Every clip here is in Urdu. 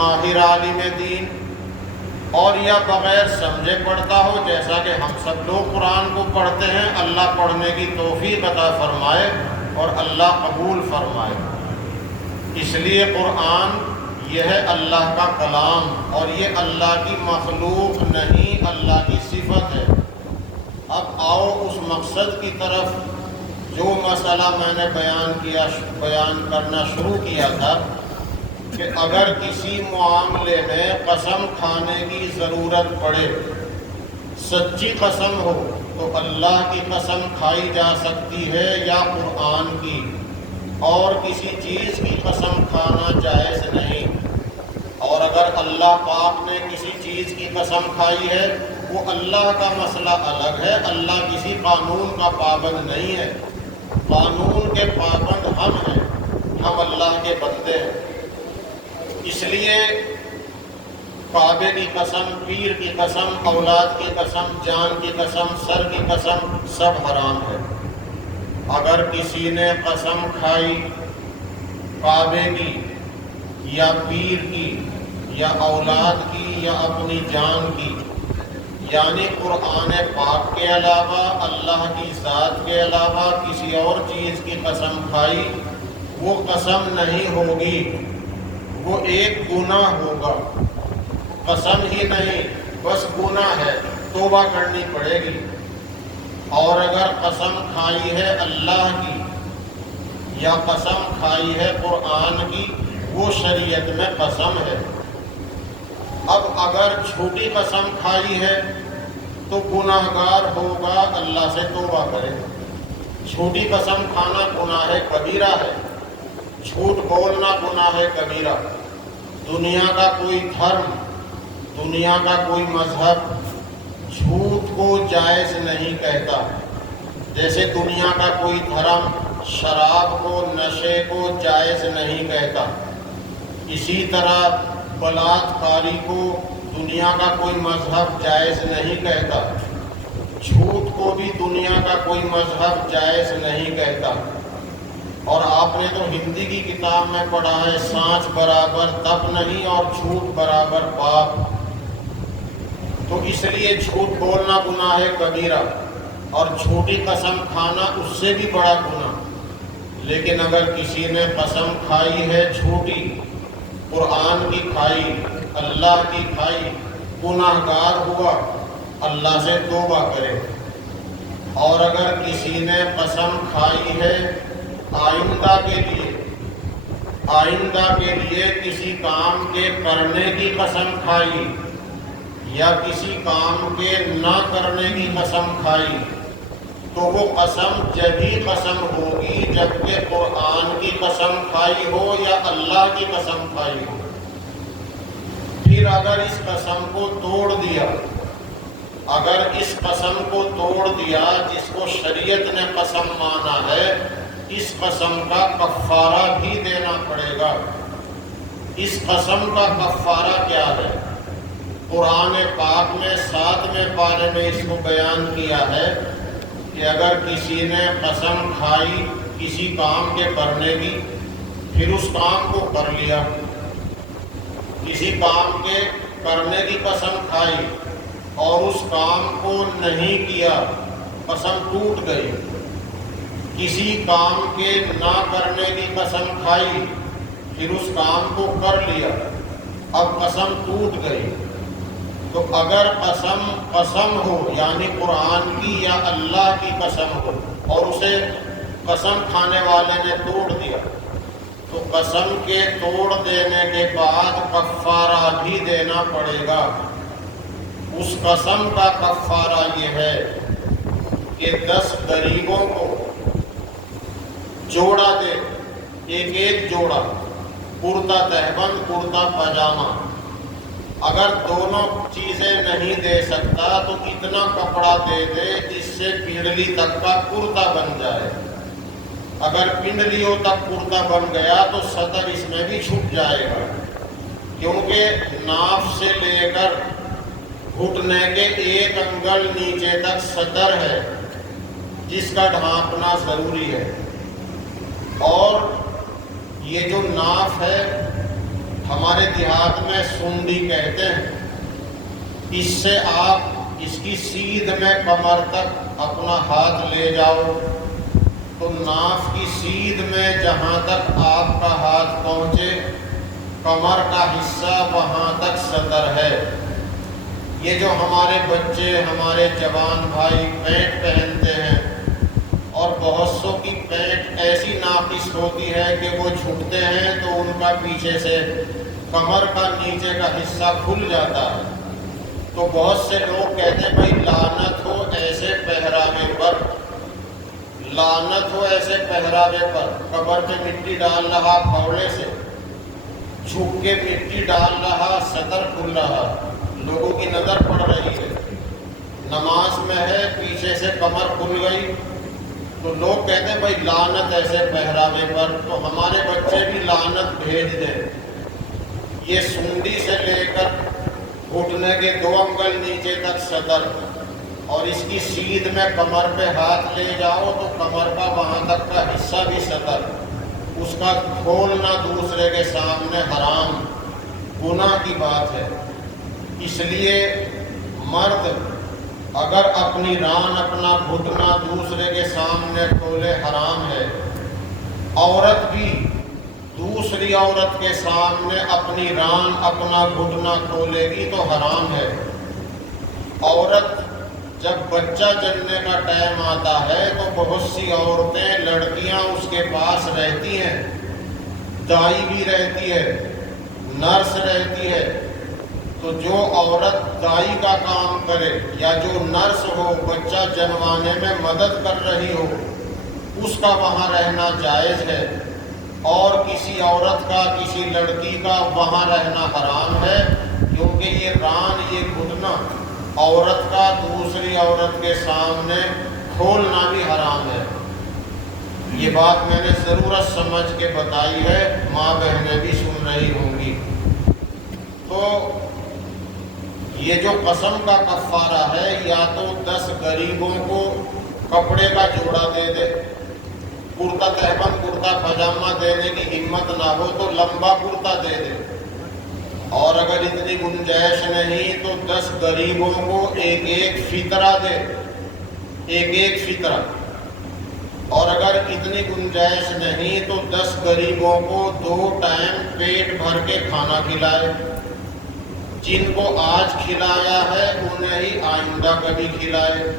ماہر عالم دین، اور یا بغیر سمجھے پڑھتا ہو، جیسا کہ ہم سب لوگ قرآن کو پڑھتے ہیں۔ اللہ پڑھنے کی توفیق عطا فرمائے اور اللہ قبول فرمائے۔ اس لیے قرآن یہ ہے اللہ کا کلام، اور یہ اللہ کی مخلوق نہیں، اللہ کی صفت ہے۔ اب آؤ اس مقصد کی طرف جو مسئلہ میں نے بیان کرنا شروع کیا تھا، کہ اگر کسی معاملے میں قسم کھانے کی ضرورت پڑے، سچی قسم ہو، تو اللہ کی قسم کھائی جا سکتی ہے یا قرآن کی، اور کسی چیز کی قسم کھانا جائز نہیں۔ اور اگر اللہ پاک نے کسی چیز کی قسم کھائی ہے، وہ اللہ کا مسئلہ الگ ہے۔ اللہ کسی قانون کا پابند نہیں ہے، قانون کے پابند ہم ہیں، ہم اللہ کے بندے ہیں۔ اس لیے کعبے کی قسم، پیر کی قسم، اولاد کی قسم، جان کی قسم، سر کی قسم، سب حرام ہے۔ اگر کسی نے قسم کھائی کعبے کی یا پیر کی یا اولاد کی یا اپنی جان کی، یعنی قرآن پاک کے علاوہ، اللہ کی ذات کے علاوہ کسی اور چیز کی قسم کھائی، وہ قسم نہیں ہوگی، وہ ایک گناہ ہوگا۔ قسم ہی نہیں، بس گناہ ہے، توبہ کرنی پڑے گی۔ اور اگر قسم کھائی ہے اللہ کی یا قسم کھائی ہے قرآن کی، وہ شریعت میں قسم ہے۔ اب اگر چھوٹی قسم کھائی ہے تو گناہ گار ہوگا، اللہ سے توبہ کرے۔ چھوٹی قسم کھانا گناہ کبیرہ ہے، جھوٹ بولنا گناہ کبیرہ۔ دنیا کا کوئی دھرم، دنیا کا کوئی مذہب جھوٹ کو جائز نہیں کہتا، جیسے دنیا کا کوئی دھرم شراب کو، نشے کو جائز نہیں کہتا۔ اسی طرح بلاత్కాری کو دنیا کا کوئی مذہب جائز نہیں کہتا، جھوٹ کو بھی دنیا کا کوئی مذہب جائز نہیں کہتا۔ اور آپ نے تو ہندی کی کتاب میں پڑھا ہے، سانچ برابر تپ نہیں اور جھوٹ برابر پاپ۔ تو اس لیے جھوٹ بولنا گناہ کبیرہ، اور جھوٹی قسم کھانا اس سے بھی بڑا گناہ۔ لیکن اگر کسی نے قسم کھائی ہے جھوٹی، قرآن کی کھائی، اللہ کی کھائی، گناہ گار ہوا، اللہ سے توبہ کرے۔ اور اگر کسی نے قسم کھائی ہے آئندہ کے لیے کسی کام کے کرنے کی قسم کھائی، یا کسی کام کے نہ کرنے کی قسم کھائی، تو وہ قسم جبھی قسم ہوگی جبکہ قرآن کی قسم کھائی ہو یا اللہ کی قسم کھائی ہو۔ پھر اگر اس قسم کو توڑ دیا، جس کو شریعت نے قسم مانا ہے، اس قسم کا کفارہ بھی دینا پڑے گا۔ اس قسم کا کفارہ کیا ہے؟ قرآن پاک میں 7ویں پارے میں اس کو بیان کیا ہے کہ اگر کسی نے قسم کھائی کسی کام کے کرنے کی، پھر اس کام کو کر لیا، کسی کام کے کرنے کی قسم کھائی اور اس کام کو نہیں کیا، قسم ٹوٹ گئی۔ کسی کام کے نہ کرنے کی قسم کھائی، پھر اس کام کو کر لیا، اب قسم ٹوٹ گئی۔ تو اگر قسم ہو، یعنی قرآن کی یا اللہ کی قسم ہو، اور اسے قسم کھانے والے نے توڑ دیا، تو قسم کے توڑ دینے کے بعد کفارہ بھی دینا پڑے گا۔ اس قسم کا کفارہ یہ ہے کہ 10 غریبوں کو جوڑا دے، ایک جوڑا، کرتا تہبند، کرتا پاجامہ۔ اگر دونوں چیزیں نہیں دے سکتا تو اتنا کپڑا دے دے جس سے پنڈلی تک کا کرتا بن جائے۔ اگر پنڈلیوں تک کرتا بن گیا تو سطر اس میں بھی چھپ جائے گا، کیونکہ ناف سے لے کر گھٹنے کے 1 انگل نیچے تک سطر ہے جس کا ڈھانپنا ضروری ہے۔ اور یہ جو ناف ہے ہمارے دیہات میں سنڈی کہتے ہیں، اس سے آپ اس کی سیدھ میں کمر تک اپنا ہاتھ لے جاؤ تو ناف کی سیدھ میں جہاں تک آپ کا ہاتھ پہنچے کمر کا حصہ وہاں تک سطر ہے۔ یہ جو ہمارے بچے، ہمارے جوان بھائی پینٹ پہنتے ہیں اور بہت سو کی پینٹ ایسی ناقص ہوتی ہے کہ وہ چھٹتے ہیں تو ان کا پیچھے سے کمر کا نیچے کا حصہ کھل جاتا ہے، تو بہت سے لوگ کہتے ہیں بھائی لعنت ہو ایسے پہراوے پر، لعنت ہو ایسے پہراوے پر، قبر پہ مٹی ڈال رہا پھوڑے سے، چھپ کے مٹی ڈال رہا، سطر کھل رہا، لوگوں کی نظر پڑ رہی ہے، نماز میں ہے پیچھے سے کمر کھل گئی، تو لوگ کہتے ہیں بھائی لعنت ایسے پہراوے پر، تو ہمارے بچے بھی لعنت بھیج دیں۔ یہ سنڈی سے لے کر گھٹنے کے 2 انگل نیچے تک سطر، اور اس کی سیدھ میں کمر پہ ہاتھ لے جاؤ تو کمر کا وہاں تک کا حصہ بھی سطر، اس کا کھولنا دوسرے کے سامنے حرام، گناہ کی بات ہے۔ اس لیے مرد اگر اپنی ران، اپنا گھٹنا دوسرے کے سامنے کھولے حرام ہے، عورت بھی دوسری عورت کے سامنے اپنی ران، اپنا گھٹنا کھولے گی تو حرام ہے۔ عورت جب بچہ جننے کا ٹائم آتا ہے تو بہت سی عورتیں، لڑکیاں اس کے پاس رہتی ہیں، دائی بھی رہتی ہے، نرس رہتی ہے، تو جو عورت دائی کا کام کرے یا جو نرس ہو، بچہ جنوانے میں مدد کر رہی ہو، اس کا وہاں رہنا جائز ہے، اور کسی عورت کا، کسی لڑکی کا وہاں رہنا حرام ہے، کیونکہ یہ ران، یہ گھٹنا عورت کا دوسری عورت کے سامنے کھولنا بھی حرام ہے۔ یہ بات میں نے ضرورت سمجھ کے بتائی ہے، ماں بہنیں بھی سن رہی ہوں گی۔ تو یہ جو قسم کا کفارہ ہے، یا تو 10 غریبوں کو کپڑے کا جوڑا دے دے، کرتا تہبند، کرتا پاجامہ دینے کی ہمت نہ ہو تو لمبا کرتا دے دے، اور اگر اتنی گنجائش نہیں تو 10 غریبوں کو ایک فطرہ دے، ایک فطرہ، اور اگر اتنی گنجائش نہیں تو 10 غریبوں کو 2 ٹائم پیٹ بھر کے کھانا کھلائے، جن کو آج کھلایا ہے انہیں ہی آئندہ کبھی کھلائے،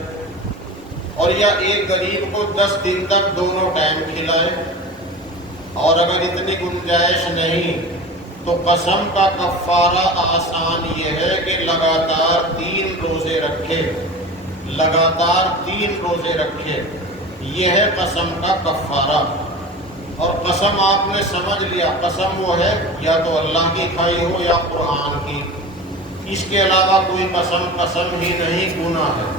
اور یا ایک غریب کو 10 دن تک دونوں ٹائم کھلائے، اور اگر اتنی گنجائش نہیں تو قسم کا کفارہ آسان یہ ہے کہ لگاتار 3 روزے رکھے، لگاتار 3 روزے رکھے، یہ ہے قسم کا کفارہ۔ اور قسم آپ نے سمجھ لیا، قسم وہ ہے یا تو اللہ کی کھائی ہو یا قرآن کی، اس کے علاوہ کوئی قسم ہی نہیں، گناہ ہے۔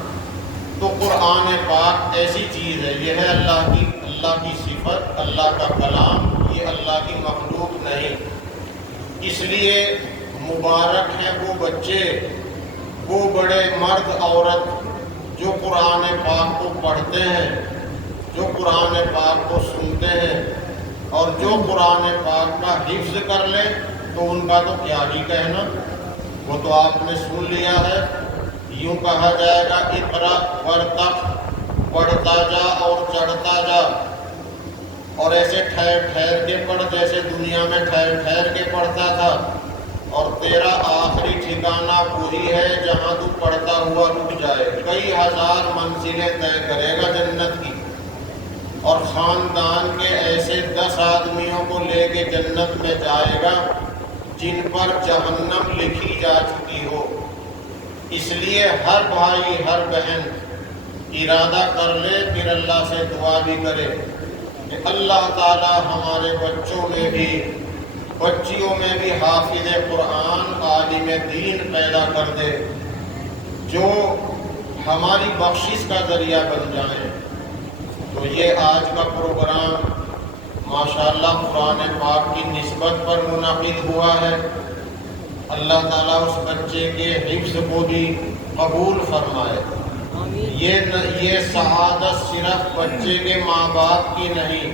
تو قرآن پاک ایسی چیز ہے، یہ ہے اللہ کی صفت، اللہ کا کلام، یہ اللہ کی مخلوق نہیں۔ اس لیے مبارک ہیں وہ بچے، وہ بڑے مرد عورت جو قرآن پاک کو پڑھتے ہیں، جو قرآن پاک کو سنتے ہیں، اور جو قرآن پاک کا حفظ کر لیں تو ان کا تو کیا ہی کہنا، وہ تو آپ نے سن لیا ہے۔ یوں کہا جائے گا اقرا ورتق، پڑھتا جا اور چڑھتا جا، اور ایسے ٹھہر ٹھہر کے پڑھ جیسے دنیا میں ٹھہر ٹھہر کے پڑھتا تھا، اور تیرا آخری ٹھکانہ وہی ہے جہاں تو پڑھتا ہوا رک جائے، کئی ہزار منزلیں طے کرے گا جنت کی، اور خاندان کے ایسے 10 آدمیوں کو لے کے جنت میں جائے گا جن پر جہنم لکھی جا چکی ہو۔ اس لیے ہر بھائی، ہر بہن ارادہ کر لے، پھر اللہ سے دعا بھی کرے کہ اللہ تعالی ہمارے بچوں میں بھی، بچیوں میں بھی حافظ قرآن، عالم دین پیدا کر دے، جو ہماری بخشش کا ذریعہ بن جائیں۔ تو یہ آج کا پروگرام ماشاءاللہ قرآن پاک کی نسبت پر منعقد ہوا ہے۔ اللہ تعالیٰ اس بچے کے حفظ کو بھی قبول فرمائے۔ یہ سعادت صرف بچے کے ماں باپ کی نہیں،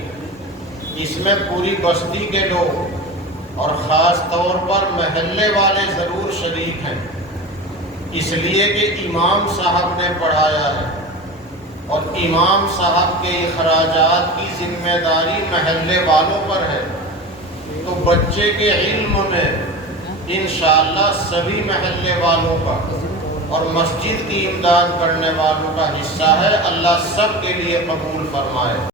اس میں پوری بستی کے لوگ اور خاص طور پر محلے والے ضرور شریک ہیں، اس لیے کہ امام صاحب نے پڑھایا ہے اور امام صاحب کے اخراجات کی ذمہ داری محلے والوں پر ہے، تو بچے کے علم میں انشاءاللہ سبھی محلے والوں کا اور مسجد کی امداد کرنے والوں کا حصہ ہے۔ اللہ سب کے لیے قبول فرمائے۔